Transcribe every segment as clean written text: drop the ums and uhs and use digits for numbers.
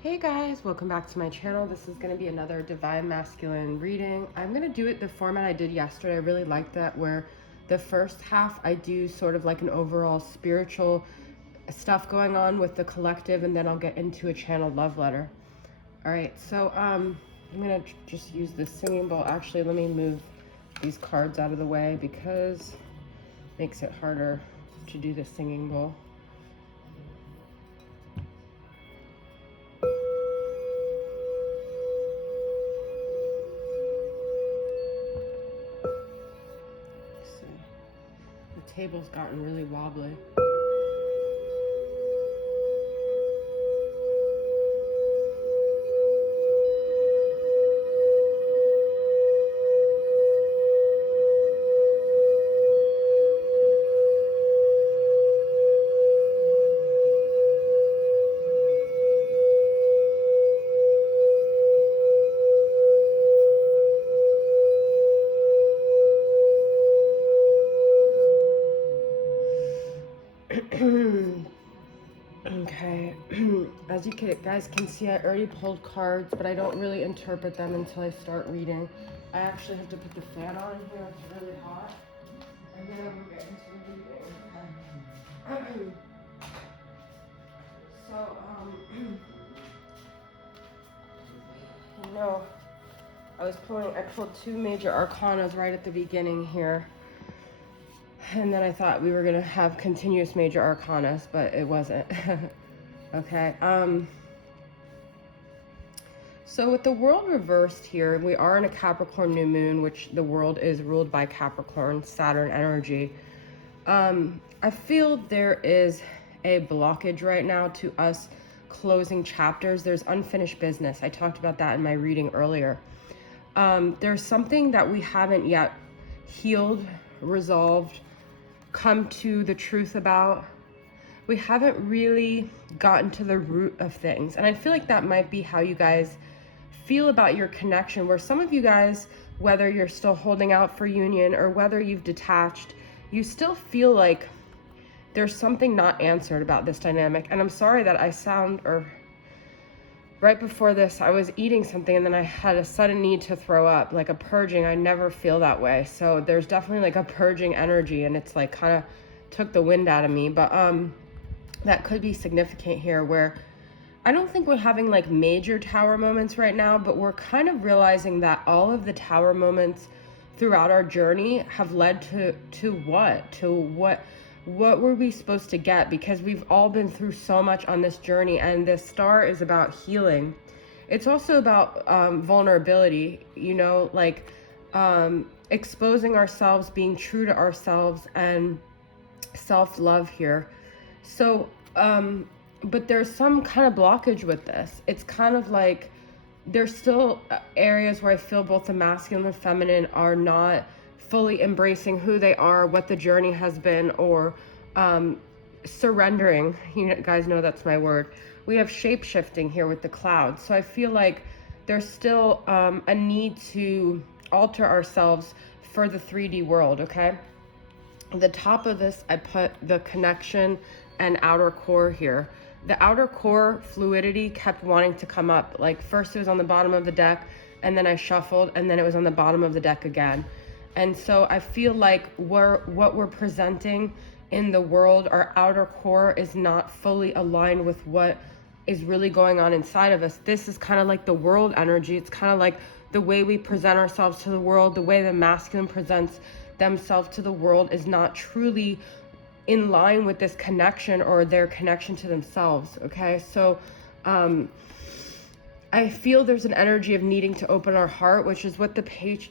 Hey guys, welcome back to my channel. This is going to be another Divine Masculine reading. I'm going to do it the format I did yesterday. I really like that, where the first half I do sort of like an overall spiritual stuff going on with the collective, and then I'll get into a channel love letter. All right, so I'm going to just use this singing bowl. Actually, let me move these cards out of the way because it makes it harder to do the singing bowl. The table's gotten really wobbly. Okay, as you guys can see, I already pulled cards, but I don't really interpret them until I start reading. I actually have to put the fan on in here, it's really hot, and then we'll get into reading. So, you know, I pulled two major arcanas right at the beginning here. And then I thought we were gonna have continuous major arcanas, but it wasn't. Okay. So with the world reversed here, we are in a Capricorn new moon, which the world is ruled by Capricorn, Saturn energy. I feel there is a blockage right now to us closing chapters. There's unfinished business. I talked about that in my reading earlier. There's something that we haven't yet healed, resolved, come to the truth about. We haven't really gotten to the root of things. And I feel like that might be how you guys feel about your connection, where some of you guys, whether you're still holding out for union or whether you've detached, you still feel like there's something not answered about this dynamic. And I'm sorry that I sound, or right before this, I was eating something and then I had a sudden need to throw up, like a purging. I never feel that way. So there's definitely like a purging energy, and it's like kind of took the wind out of me. But that could be significant here, where I don't think we're having like major tower moments right now, but we're kind of realizing that all of the tower moments throughout our journey have led to what were we supposed to get? Because we've all been through so much on this journey, and this star is about healing. It's also about vulnerability, you know, like exposing ourselves, being true to ourselves, and self-love here. So, but there's some kind of blockage with this. It's kind of like there's still areas where I feel both the masculine and feminine are not fully embracing who they are, what the journey has been, or surrendering. You guys know that's my word. We have shape-shifting here with the clouds. So I feel like there's still a need to alter ourselves for the 3D world, okay? The top of this, I put the connection and outer core here. The outer core fluidity kept wanting to come up. Like first it was on the bottom of the deck, and then I shuffled, and then it was on the bottom of the deck again. And so I feel like what we're presenting in the world, our outer core, is not fully aligned with what is really going on inside of us. This is kind of like the world energy. It's kind of like the way we present ourselves to the world, the way the masculine presents themselves to the world is not truly in line with this connection or their connection to themselves. Okay, so I feel there's an energy of needing to open our heart, which is what the Page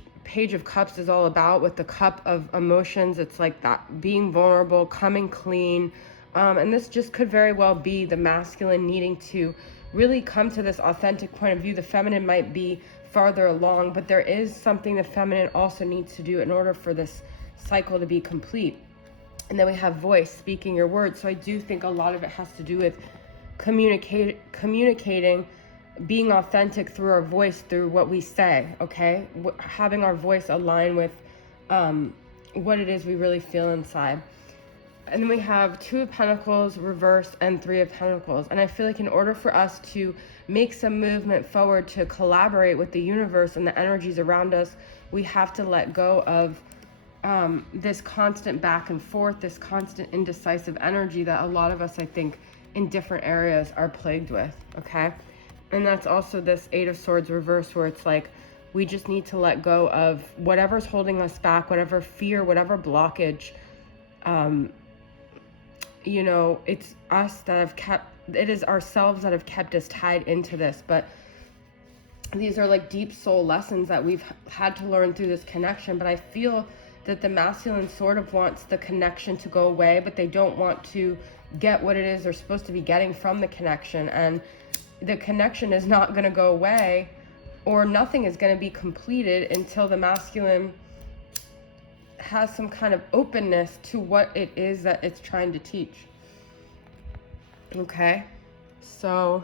of Cups is all about. With the cup of emotions, it's like that, being vulnerable, coming clean, and this just could very well be the masculine needing to really come to this authentic point of view. The feminine might be farther along, but there is something the feminine also needs to do in order for this cycle to be complete. And then we have voice, speaking your words. So I do think a lot of it has to do with communicating, being authentic through our voice, through what we say, okay? Having our voice align with what it is we really feel inside. And then we have Two of Pentacles reversed and Three of Pentacles. And I feel like in order for us to make some movement forward, to collaborate with the universe and the energies around us, we have to let go of this constant back and forth, this constant indecisive energy that a lot of us, I think, in different areas are plagued with, okay? And that's also this Eight of Swords reverse, where it's like, we just need to let go of whatever's holding us back, whatever fear, whatever blockage. You know, it's us that have kept, it is ourselves that have kept us tied into this. But these are like deep soul lessons that we've had to learn through this connection. But I feel that the masculine sort of wants the connection to go away, but they don't want to get what it is they're supposed to be getting from the connection. And the connection is not going to go away, or nothing is going to be completed until the masculine has some kind of openness to what it is that it's trying to teach. Okay, so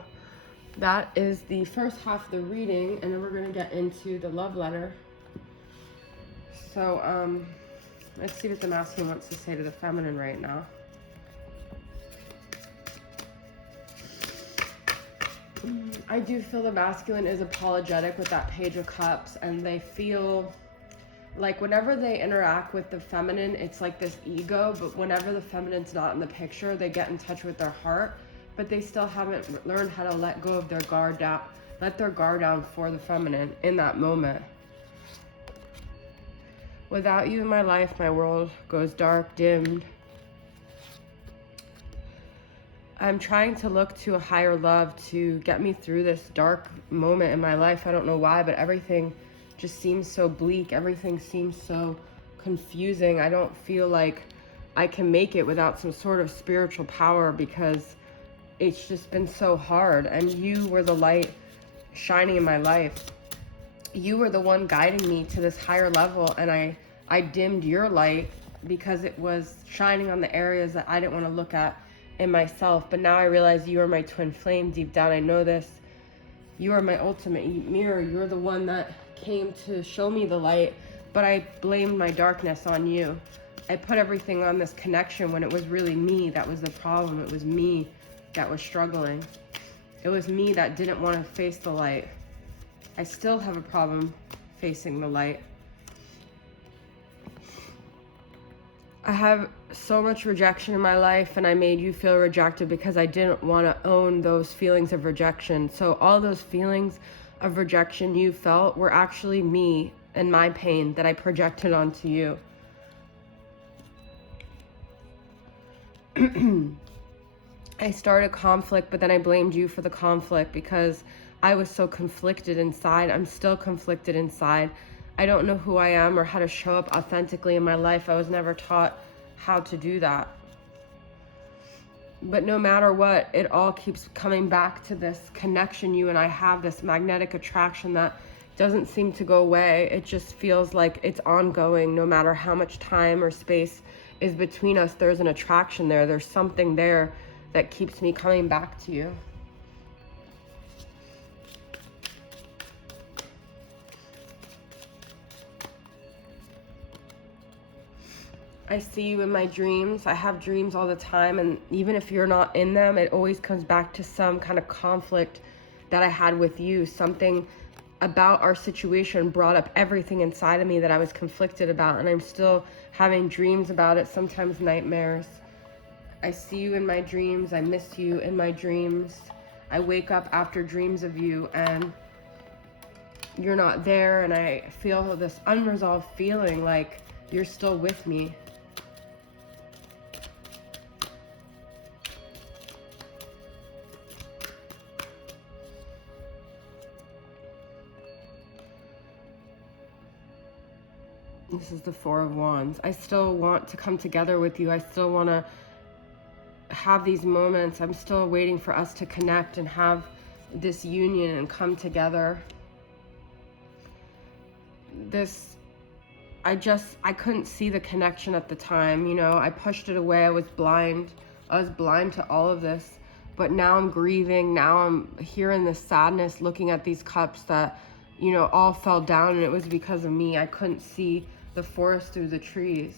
that is the first half of the reading, and then we're going to get into the love letter. So let's see what the masculine wants to say to the feminine right now. I do feel the masculine is apologetic with that Page of Cups, and they feel like whenever they interact with the feminine, it's like this ego, but whenever the feminine's not in the picture, they get in touch with their heart, but they still haven't learned how to let go of their guard down, let their guard down for the feminine in that moment. Without you in my life, my world goes dark, dimmed. I'm trying to look to a higher love to get me through this dark moment in my life. I don't know why, but everything just seems so bleak. Everything seems so confusing. I don't feel like I can make it without some sort of spiritual power, because it's just been so hard. And you were the light shining in my life. You were the one guiding me to this higher level, and I dimmed your light because it was shining on the areas that I didn't want to look at in myself. But now I realize you are my twin flame. Deep down I know this. You are my ultimate mirror. You're the one that came to show me the light, but I blamed my darkness on you. I put everything on this connection when it was really me that was the problem. It was me that was struggling. It was me that didn't want to face the light. I still have a problem facing the light. I have so much rejection in my life, and I made you feel rejected because I didn't want to own those feelings of rejection. So all those feelings of rejection you felt were actually me and my pain that I projected onto you. I started conflict, but then I blamed you for the conflict because I was so conflicted inside. I'm still conflicted inside. I don't know who I am or how to show up authentically in my life. I was never taught how to do that. But no matter what, it all keeps coming back to this connection you and I have, this magnetic attraction that doesn't seem to go away. It just feels like it's ongoing. No matter how much time or space is between us, there's an attraction there. There's something there that keeps me coming back to you. I see you in my dreams. I have dreams all the time, and even if you're not in them, it always comes back to some kind of conflict that I had with you. Something about our situation brought up everything inside of me that I was conflicted about, and I'm still having dreams about it, sometimes nightmares. I see you in my dreams. I miss you in my dreams. I wake up after dreams of you and you're not there, and I feel this unresolved feeling like you're still with me. This is the Four of Wands. I still want to come together with you. I still want to have these moments. I'm still waiting for us to connect and have this union and come together. I couldn't see the connection at the time, you know. I pushed it away. I was blind to all of this. But now I'm grieving. Now I'm hearing this sadness, looking at these cups that, you know, all fell down, and it was because of me. I couldn't see the forest through the trees.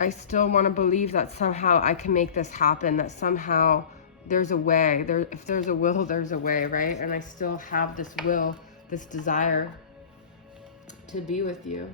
I still want to believe that somehow I can make this happen, that somehow there's a way. If there's a will, there's a way, right? And I still have this will, this desire to be with you.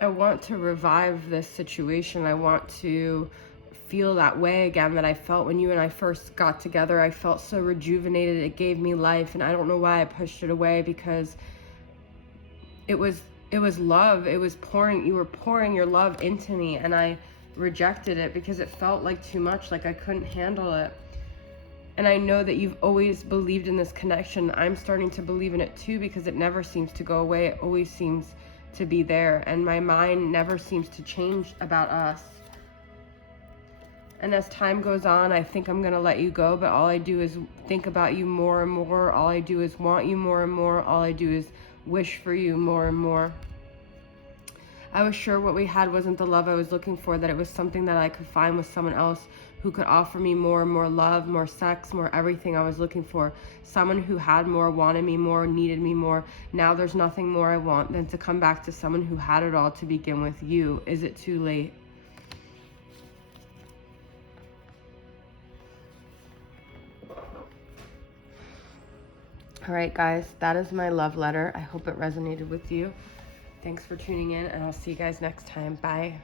I want to revive this situation. I want to feel that way again that I felt when you and I first got together. I felt so rejuvenated. It gave me life, and I don't know why I pushed it away, because it was love. It was pouring, you were pouring your love into me, and I rejected it because it felt like too much, like I couldn't handle it. And I know that you've always believed in this connection. I'm starting to believe in it too, because it never seems to go away. It always seems to be there, and my mind never seems to change about us. And as time goes on, I think I'm gonna let you go, but all I do is think about you more and more. All I do is want you more and more. All I do is wish for you more and more. I was sure what we had wasn't the love I was looking for, that it was something that I could find with someone else who could offer me more and more love, more sex, more everything I was looking for. Someone who had more, wanted me more, needed me more. Now there's nothing more I want than to come back to someone who had it all to begin with. You. Is it too late? All right, guys, that is my love letter. I hope it resonated with you. Thanks for tuning in, and I'll see you guys next time. Bye.